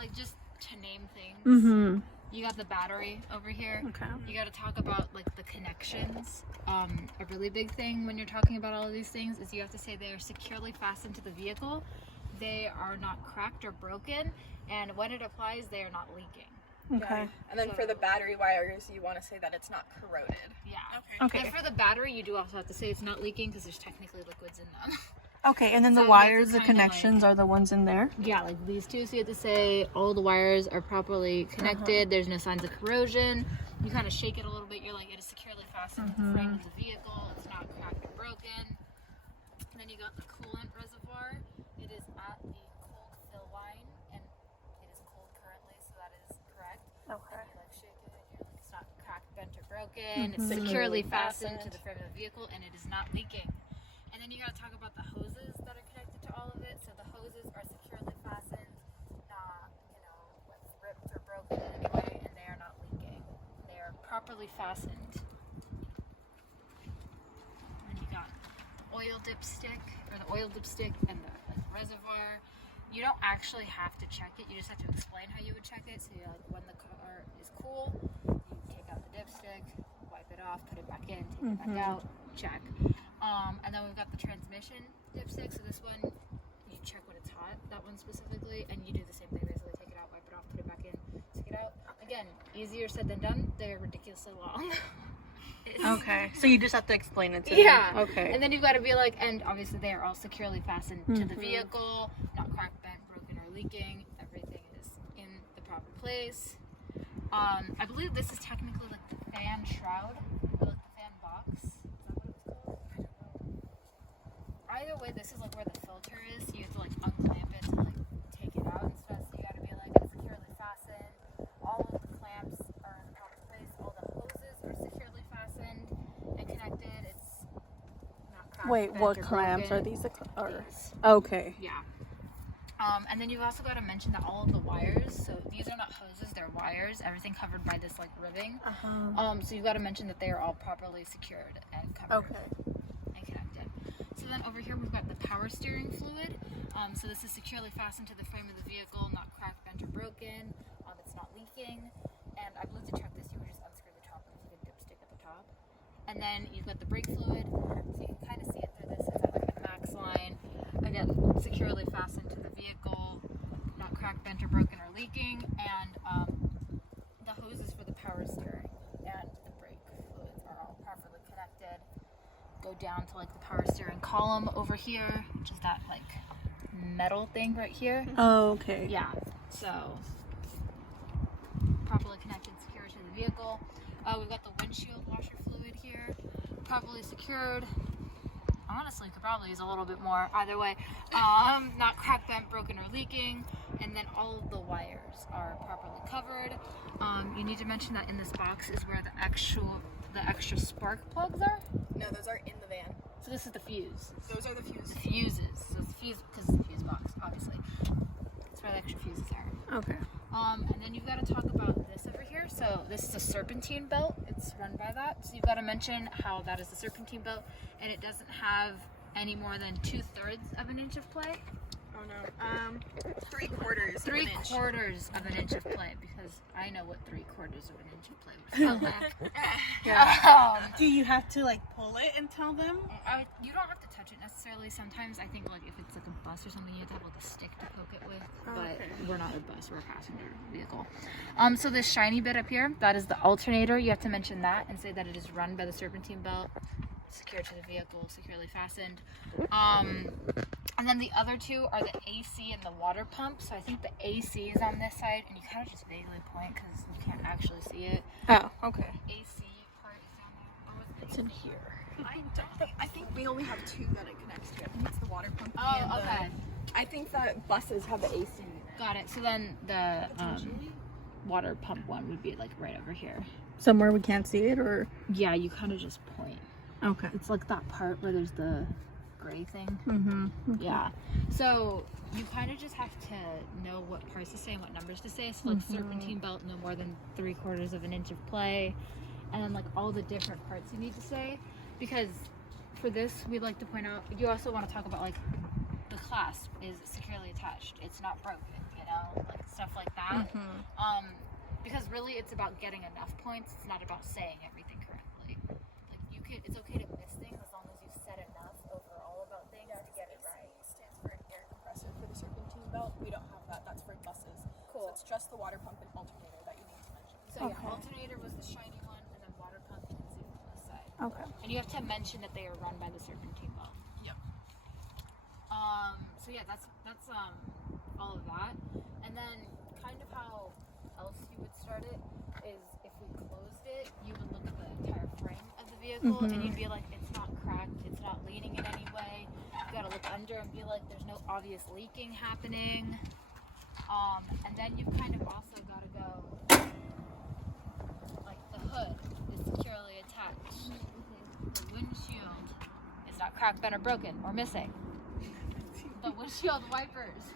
like just to name things. Mm-hmm. You got the battery over here. Okay. You got to talk about like the connections. A really big thing when you're talking about all of these things is you have to say they are securely fastened to the vehicle. They are not cracked or broken, and when it applies, they are not leaking. Okay. And then for the battery wires, you want to say that it's not corroded. Yeah. Okay. And for the battery, you do also have to say it's not leaking because there's technically liquids in them. Okay, and then the So wires, it's the kinda connections are the ones in there? Yeah, like these two. So you have to say all the wires are properly connected. There's no signs of corrosion. You kind of shake it a little bit. You're like, it is securely fastened to the frame of the vehicle. It's not cracked or broken. And then you got the coolant reservoir. It is at the cold fill line, and it is cold currently, so that is correct. Okay. And you like shake it, and you're like, it's not cracked, bent, or broken. It's securely fastened to the frame of the vehicle, and it is not leaking. And then you got to talk about the hoses that are connected to all of it. So the hoses are securely fastened, not, like ripped or broken in any way, and they are not leaking. They are properly fastened. And you got oil dipstick, or the oil dipstick and the reservoir. You don't actually have to check it. You just have to explain how you would check it. So you're like, when the car is cool, you take out the dipstick, wipe it off, put it back in, take it back out, check. And then we've got the transmission dipstick. So this one, you check when it's hot, that one specifically, and you do the same thing, basically take it out, wipe it off, put it back in, take it out. Again, easier said than done. They're ridiculously long. Okay, so you just have to explain it to Yeah. them. Okay. And then you've got to be like, and obviously they are all securely fastened to the vehicle, not cracked, bent, broken, or leaking. Everything is in the proper place. I believe this is technically like the fan shroud, or like the fan box. Is that what it's called? I don't know. Either way, this is like where the filter is. So you have to like unclamp it to like take it out and stuff. So you got to be like it's securely fastened. All of the clamps are in the proper place. All the hoses are securely fastened and connected. It's not cracked, Wait, bent, what or clamps broken. are these? These. Okay. Yeah. And then you've also got to mention that all of the wires, so these are not hoses, they're wires, everything covered by this like ribbing. So you've got to mention that they are all properly secured and covered and connected. So then over here we've got the power steering fluid. So this is securely fastened to the frame of the vehicle, not cracked, bent, or broken. It's not leaking. And I believe to check this, you would just unscrew the top and take a dipstick at the top. And then you've got the brake fluid, so you can kind of see it through this. It's at like the max line. Again, securely fastened to the vehicle, not cracked, bent, or broken, or leaking. And the hoses for the power steering and the brake fluids are all properly connected. Go down to like the power steering column over here, which is that like metal thing right here. Oh, okay. Yeah, so properly connected, secure to the vehicle. We've got the windshield washer fluid here, properly secured. Honestly, could probably use a little bit more. Either way, not cracked, bent, broken, or leaking. And then all of the wires are properly covered. You need to mention that in this box is where the extra spark plugs are. No, those are in the van. So this is the fuse. Those are the fuses. The fuses. So it's the fuse because it's the fuse box, obviously. That's where the extra fuses are. Okay. And then you've got to talk about this over here. So this is a serpentine belt. It's run by that. So you've got to mention how that is the serpentine belt, and it doesn't have any more than 2/3 of an inch of play. Oh no. 3/4. 3/4 of an inch of play, because I know what 3/4 of an inch of play would feel like. Do you have to like pull it and tell them? You don't have to touch it necessarily. Sometimes I think like if it's like a bus or something, you have to have like a stick to poke it with. But we're not a bus; we're a passenger vehicle. So this shiny bit up here, that is the alternator. You have to mention that and say that it is run by the serpentine belt, secured to the vehicle, securely fastened. And then the other two are the AC and the water pump. So I think the AC is on this side, and you kind of just vaguely point because you can't actually see it. Oh, okay. AC part is down there. Or was it It's in here. I think we only have two that it connects to. I think it's the water pump. Oh, and okay. I think that buses have the AC. Got it. So then the water pump one would be like right over here. Somewhere we can't see it, or? Yeah, you kind of just point. Okay. It's like that part where there's the gray thing. Mm-hmm. Yeah. So you kind of just have to know what parts to say and what numbers to say. So like serpentine belt, no more than 3/4 of an inch of play. And then like all the different parts you need to say. Because for this, we'd like to point out, you also want to talk about like the clasp is securely attached. It's not broken, like stuff like that. Because really it's about getting enough points. It's not about saying everything correctly. Like it's okay to miss things as long as you said enough overall about things to get it right. Stands for an air compressor for the serpentine belt. We don't have that. That's for buses. Cool. So it's just the water pump and alternator that you need to mention. So yeah, alternator was the shiny one, and then water pump you can see from this side. Okay. And you have to mention that they are run by the serpentine belt. Yep. So yeah, that's all of that. And then kind of how else you would start it is if we closed it, you would look at the entire frame of the vehicle and you'd be like, it's not cracked, it's not leaning in any way. You gotta look under and be like, there's no obvious leaking happening. And then you've kind of also gotta go, like the hood is securely attached. The windshield is not cracked, bent, or broken, or missing. The windshield wipers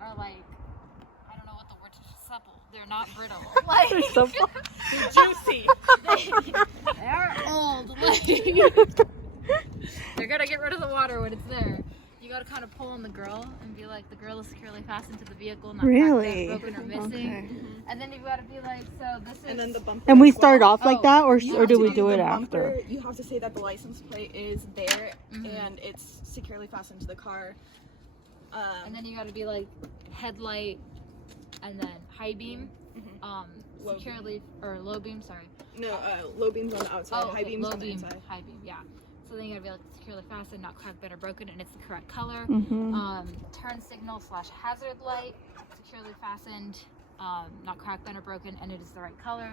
are like, I don't know what the word is, supple. They're not brittle. Like, They're juicy. they're old. Like, they're gonna get rid of the water when it's there. You gotta kind of pull on the grill and be like, the grill is securely fastened to the vehicle, not Really? cracked, bent, broken, or missing. And then you've gotta be like, so this is. And then the bumper. And we as start well. off like that, or You do have to we do the it bumper. after? You have to say that the license plate is there and it's securely fastened to the car. And then you gotta be like, headlight, and then high beam, Low securely, or low beam, sorry. No, low beams on the outside, high beams low on the beam, inside. high beam, yeah. So then you gotta be like securely fastened, not cracked, bent, or broken, and it's the correct color. Turn signal / hazard light, securely fastened, not cracked, bent, or broken, and it is the right color.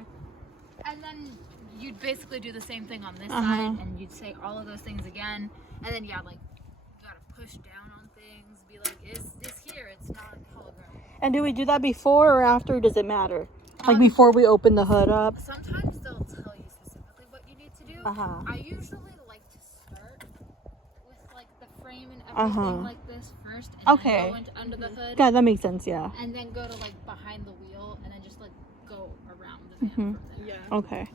And then you'd basically do the same thing on this side, and you'd say all of those things again. And then yeah, like you gotta push down on things, be like, is this here? It's not hologram. And do we do that before or after? Does it matter? Like before we open the hood up? Sometimes they'll tell you specifically what you need to do. I usually like to start with like the frame and everything like this first, and then go into under the hood. Yeah, that makes sense, yeah. And then go to like behind the wheel, and then just like go around the van from there. Yeah. Okay.